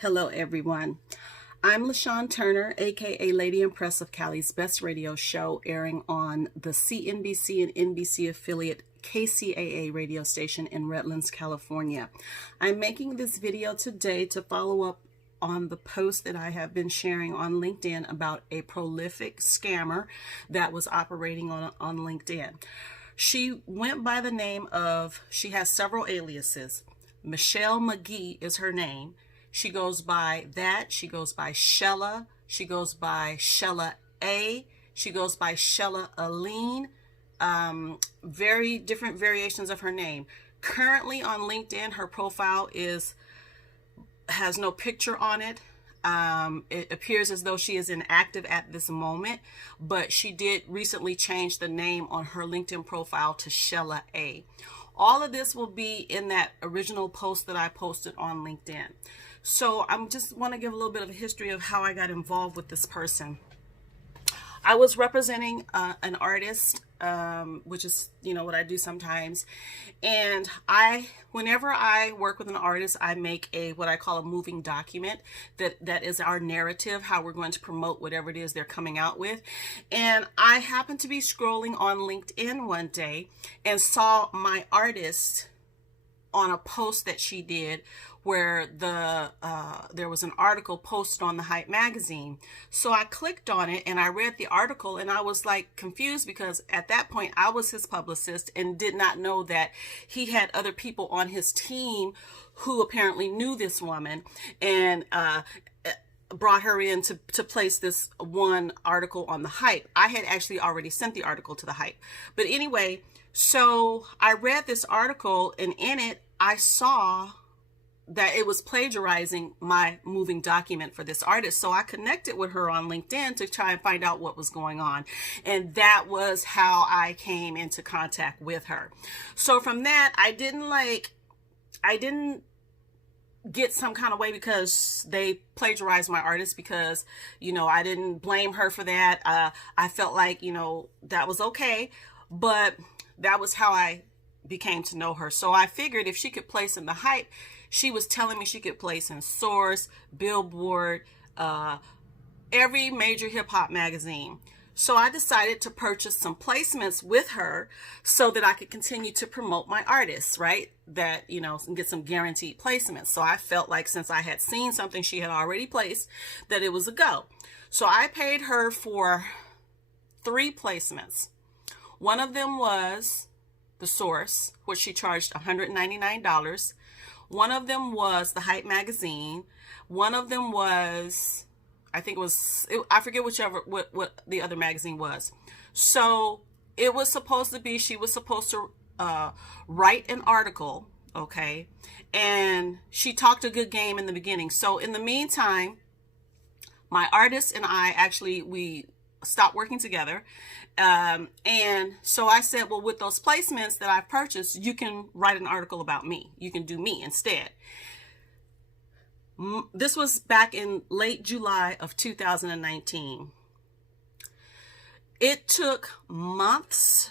Hello, everyone. I'm LaShawn Turner, aka Lady Empress of Cali's Best Radio Show, airing on the CNBC and NBC affiliate KCAA radio station in Redlands, California. I'm making this video today to follow up on the post that I have been sharing on LinkedIn about a prolific scammer that was operating on LinkedIn. She went by the name of, she has several aliases. Magee is her name. She goes by that. She goes by Chella. She goes by Chella A. She goes by Chella Alene. Very different variations of her name. Currently on LinkedIn, her profile has no picture on it. It appears as though she is inactive at this moment, but she did recently change the name on her LinkedIn profile to Chella A. All of this will be in that original post that I posted on LinkedIn. So I just want to give a little bit of a history of how I got involved with this person. I was representing an artist, which is, what I do sometimes. And whenever I work with an artist, I make what I call a moving document that is our narrative, how we're going to promote whatever it is they're coming out with. And I happened to be scrolling on LinkedIn one day and saw my artist on a post that she did where there was an article posted on the Hype magazine. So I clicked on it and I read the article, and I was like confused because at that point I was his publicist and did not know that he had other people on his team who apparently knew this woman and brought her in to place this one article on the Hype. I had actually already sent the article to the Hype. But anyway, so I read this article, and in it I saw that it was plagiarizing my moving document for this artist. So I connected with her on LinkedIn to try and find out what was going on. And that was how I came into contact with her. So from that, I didn't get some kind of way because they plagiarized my artist, because, I didn't blame her for that. I felt like, that was okay. But that was how I became to know her. So I figured if she could place in the Hype, she was telling me she could place in Source, Billboard, every major hip hop magazine. So I decided to purchase some placements with her so that I could continue to promote my artists, right? That, and get some guaranteed placements. So I felt like since I had seen something she had already placed, that it was a go. So I paid her for 3 placements. One of them was the Source, which she charged $199. One of them was the Hype magazine. One of them was, I forget what the other magazine was. So it was supposed to be, she was supposed to write an article, okay? And she talked a good game in the beginning. So in the meantime, my artist and I we stopped working together. And so I said, well, with those placements that I've purchased, you can write an article about me. You can do me instead. This was back in late July of 2019. It took months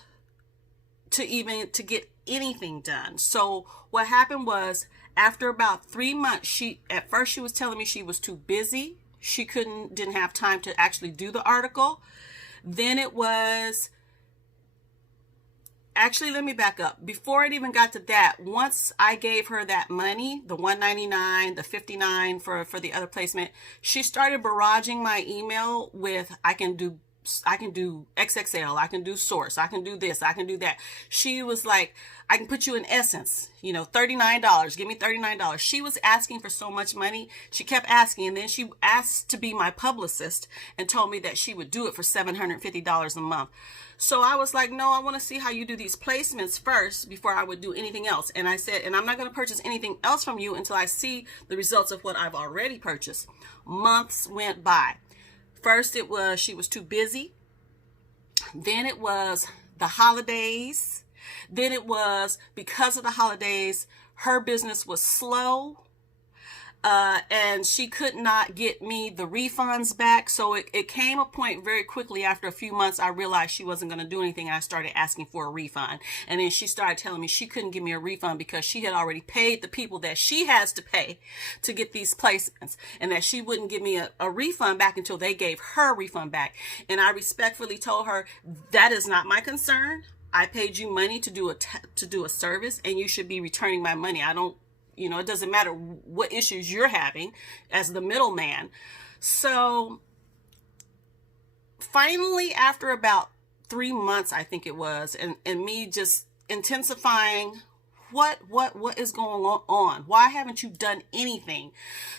to get anything done. So what happened was, after about 3 months, at first she was telling me she was too busy. She didn't have time to actually do the article. Then it was, actually, let me back up. Before it even got to that, once I gave her that money, the $199, the $59 for the other placement, she started barraging my email with, I can do XXL, I can do Source, I can do this, I can do that. She was like, I can put you in Essence, $39, give me $39. She was asking for so much money. She kept asking, and then she asked to be my publicist and told me that she would do it for $750 a month. So I was like, no, I want to see how you do these placements first before I would do anything else. And I said, and I'm not going to purchase anything else from you until I see the results of what I've already purchased. Months went by. First, it was she was too busy. Then it was the holidays. Then it was because of the holidays, her business was slow. and she could not get me the refunds back. So it came a point very quickly after a few months, I realized she wasn't going to do anything. I started asking for a refund. And then she started telling me she couldn't give me a refund because she had already paid the people that she has to pay to get these placements, and that she wouldn't give me a refund back until they gave her a refund back. And I respectfully told her, that is not my concern. I paid you money to do a service, and you should be returning my money. I don't, it doesn't matter what issues you're having as the middleman. So finally, after about 3 months, I think it was, and me just intensifying, what is going on? Why haven't you done anything?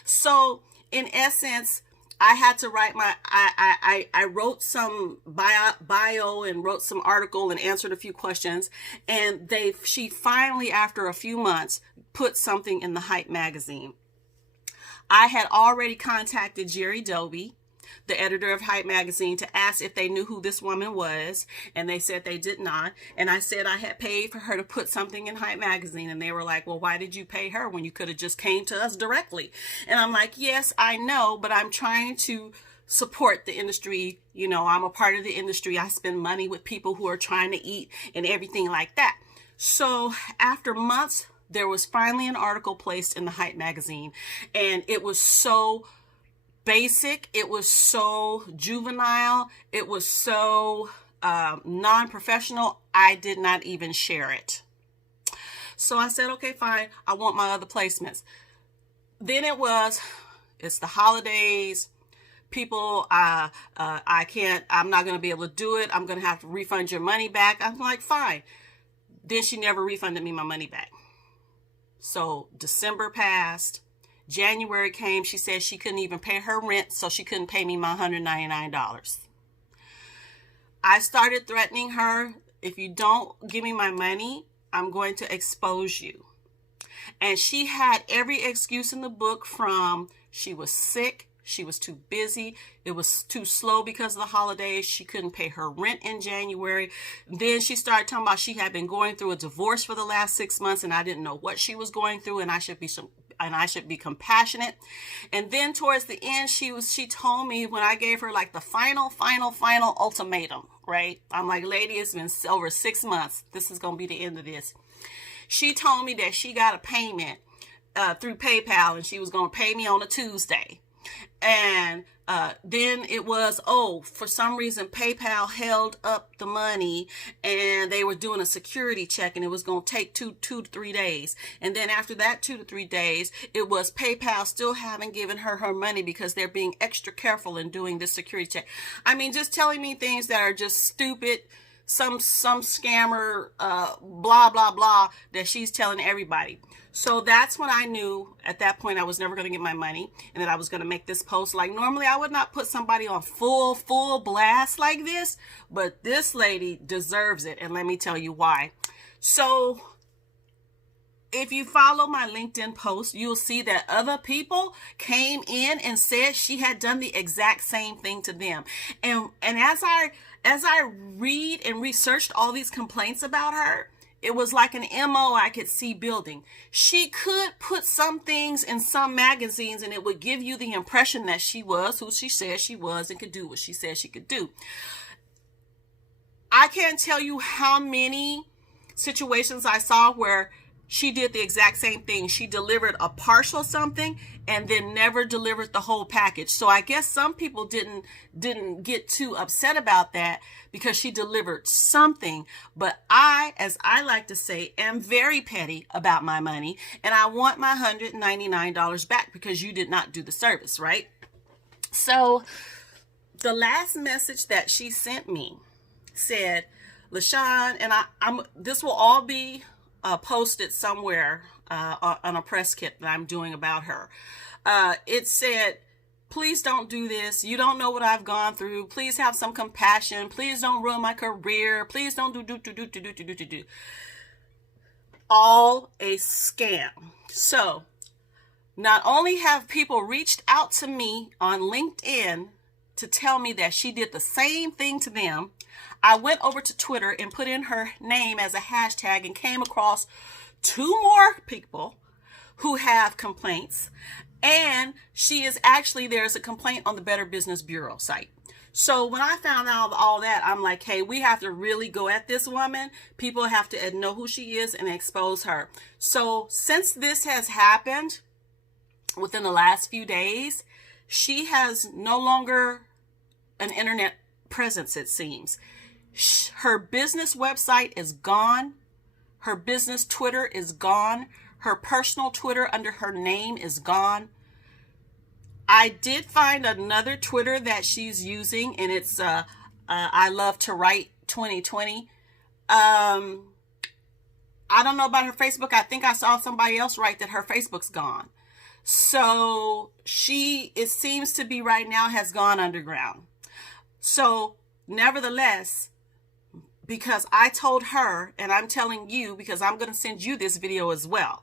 So in essence, I had to write I wrote some bio and wrote some article and answered a few questions. And she finally, after a few months, put something in the Hype magazine. I had already contacted Jerry Doby, the editor of Hype magazine, to ask if they knew who this woman was, and they said they did not. And I said I had paid for her to put something in Hype magazine, and they were like, well, why did you pay her when you could have just came to us directly? And I'm like, yes, I know, but I'm trying to support the industry. I'm a part of the industry. I spend money with people who are trying to eat and everything like that. So after months, there was finally an article placed in the Hype magazine, and it was so basic, it was so juvenile, it was so non-professional, I did not even share it. So I said, okay, fine, I want my other placements. Then it's the holidays, people, I'm not going to be able to do it, I'm going to have to refund your money back. I'm like, fine. Then she never refunded me my money back. So December passed, January came, she said she couldn't even pay her rent, so she couldn't pay me my $199. I started threatening her, if you don't give me my money, I'm going to expose you. And she had every excuse in the book, from she was sick, she was too busy, it was too slow because of the holidays, she couldn't pay her rent in January. Then she started talking about she had been going through a divorce for the last 6 months, and I didn't know what she was going through, and I should be compassionate. And then towards the end, she told me, when I gave her like the final ultimatum, right? I'm like, lady, it's been over 6 months. This is going to be the end of this. She told me that she got a payment through PayPal, and she was going to pay me on a Tuesday. And then it was, for some reason, PayPal held up the money, and they were doing a security check, and it was going to take two to 3 days. And then after that 2 to 3 days, it was PayPal still haven't given her money because they're being extra careful in doing this security check. I mean, just telling me things that are just stupid. Some scammer, blah, blah, blah, that she's telling everybody. So that's when I knew at that point I was never going to get my money, and that I was going to make this post. Like, normally I would not put somebody on full blast like this, but this lady deserves it. And let me tell you why. So if you follow my LinkedIn post, you'll see that other people came in and said she had done the exact same thing to them. And as I read and researched all these complaints about her, it was like an MO I could see building. She could put some things in some magazines, and it would give you the impression that she was who she said she was and could do what she said she could do. I can't tell you how many situations I saw where she did the exact same thing. She delivered a partial something and then never delivered the whole package. So I guess some people didn't get too upset about that because she delivered something. But I, as I like to say, am very petty about my money, and I want my $199 back because you did not do the service, right? So the last message that she sent me said, LaShawn, and this will all be posted somewhere on a press kit that I'm doing about her. It said, please don't do this. You don't know what I've gone through. Please have some compassion. Please don't ruin my career. Please don't do. All a scam. So not only have people reached out to me on LinkedIn to tell me that she did the same thing to them, I went over to Twitter and put in her name as a hashtag and came across 2 more people who have complaints. And there's a complaint on the Better Business Bureau site. So when I found out all that, I'm like, hey, we have to really go at this woman. People have to know who she is and expose her. So since this has happened within the last few days, she has no longer an internet presence, it seems. Her business website is gone. Her business Twitter is gone. Her personal Twitter under her name is gone. I did find another Twitter that she's using, and it's I Love to Write 2020. I don't know about her Facebook. I think I saw somebody else write that her Facebook's gone. So it seems to be right now has gone underground. So nevertheless, because I told her, and I'm telling you because I'm going to send you this video as well,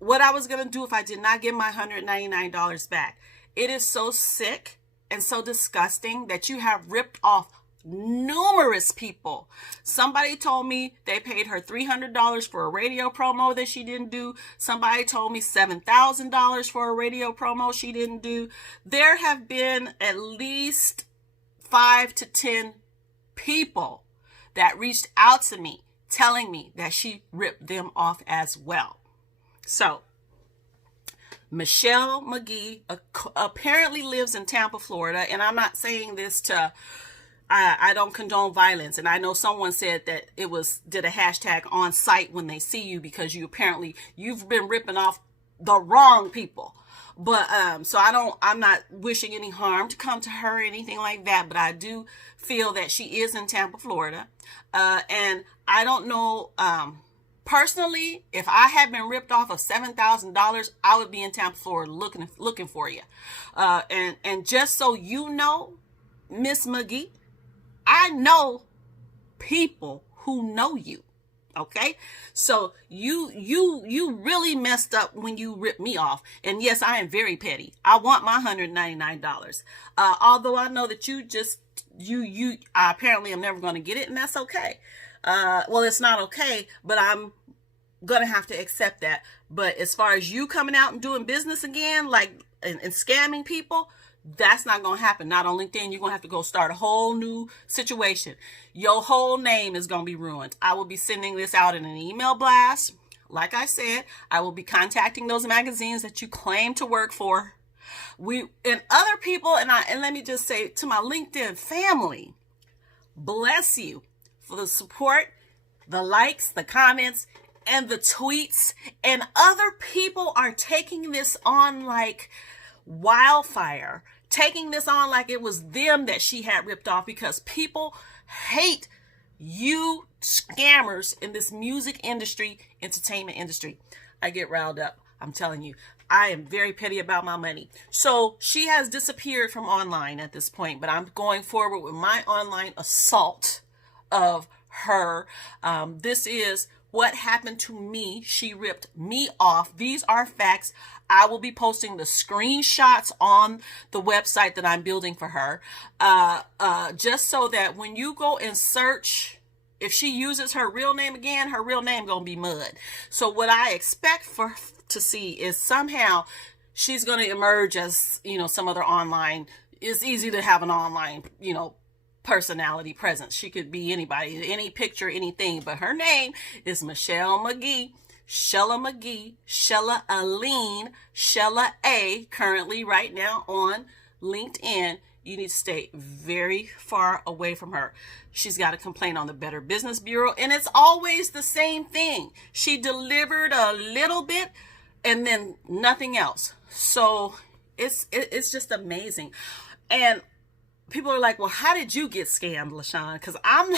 what I was going to do if I did not get my $199 back. It is so sick and so disgusting that you have ripped off numerous people. Somebody told me they paid her $300 for a radio promo that she didn't do. Somebody told me $7,000 for a radio promo she didn't do. There have been at least 5 to 10 people that reached out to me telling me that she ripped them off as well. So, Michelle Magee apparently lives in Tampa, Florida, and I'm not saying this to, I don't condone violence, and I know someone said that did a hashtag on site when they see you because you've been ripping off the wrong people. But, so I'm not wishing any harm to come to her or anything like that, but I do feel that she is in Tampa, Florida, and I don't know, personally, if I had been ripped off of $7,000, I would be in Tampa, Florida looking for you. And just so you know, Miss Magee, I know people who know you. Okay? So you really messed up when you ripped me off. And yes, I am very petty. I want my $199. Although I know that you apparently am never going to get it, and that's okay. Well, it's not okay, but I'm gonna have to accept that. But as far as you coming out and doing business again, and scamming people, that's not gonna happen. Not on LinkedIn, you're gonna have to go start a whole new situation. Your whole name is gonna be ruined. I will be sending this out in an email blast. Like I said, I will be contacting those magazines that you claim to work for. And other people, and let me just say to my LinkedIn family, bless you for the support, the likes, the comments, and the tweets. And other people are taking this on like wildfire, taking this on like it was them that she had ripped off, because people hate you scammers in this music industry, entertainment industry. I get riled up. I'm telling you, I am very petty about my money. So she has disappeared from online at this point, but I'm going forward with my online assault of her. This is what happened to me. She ripped me off. These are facts. I will be posting the screenshots on the website that I'm building for her, just so that when you go and search, if she uses her real name again, her real name gonna be mud. So what I expect to see is somehow she's gonna emerge as, some other online. It's easy to have an online, personality presence. She could be anybody, any picture, anything, but her name is Michelle Magee, Chella Magee, Chella Alene, Chella A, currently right now on LinkedIn. You need to stay very far away from her. She's got a complaint on the Better Business Bureau, and it's always the same thing. She delivered a little bit and then nothing else. So it's just amazing. And people are like, well, how did you get scammed, LaShawn? Because I'm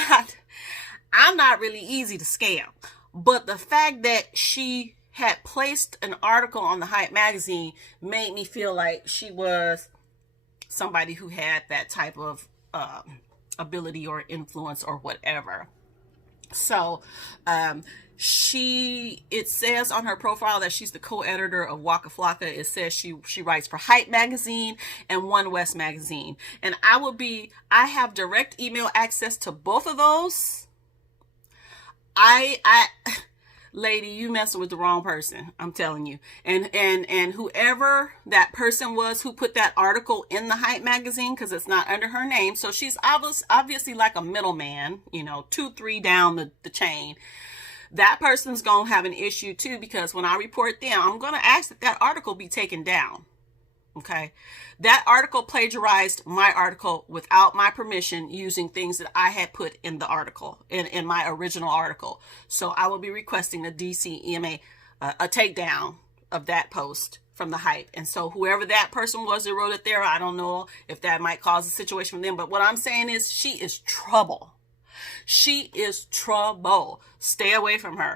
not really easy to scam. But the fact that she had placed an article on the Hype magazine made me feel like she was somebody who had that type of ability or influence or whatever. So it says on her profile that she's the co-editor of Waka Flocka. It says she writes for Hype magazine and One West magazine. And I have direct email access to both of those. lady, you messing with the wrong person. I'm telling you. And whoever that person was who put that article in the Hype magazine, because it's not under her name, so she's obviously like a middleman, 2-3 down the chain. That person's gonna have an issue too, because when I report them, I'm gonna ask that article be taken down. Okay, that article plagiarized my article without my permission, using things that I had put in the article, in my original article. So I will be requesting a DCEMA, a takedown of that post from the Hype. And so whoever that person was that wrote it there, I don't know if that might cause a situation for them. But what I'm saying is, she is trouble. She is trouble. Stay away from her.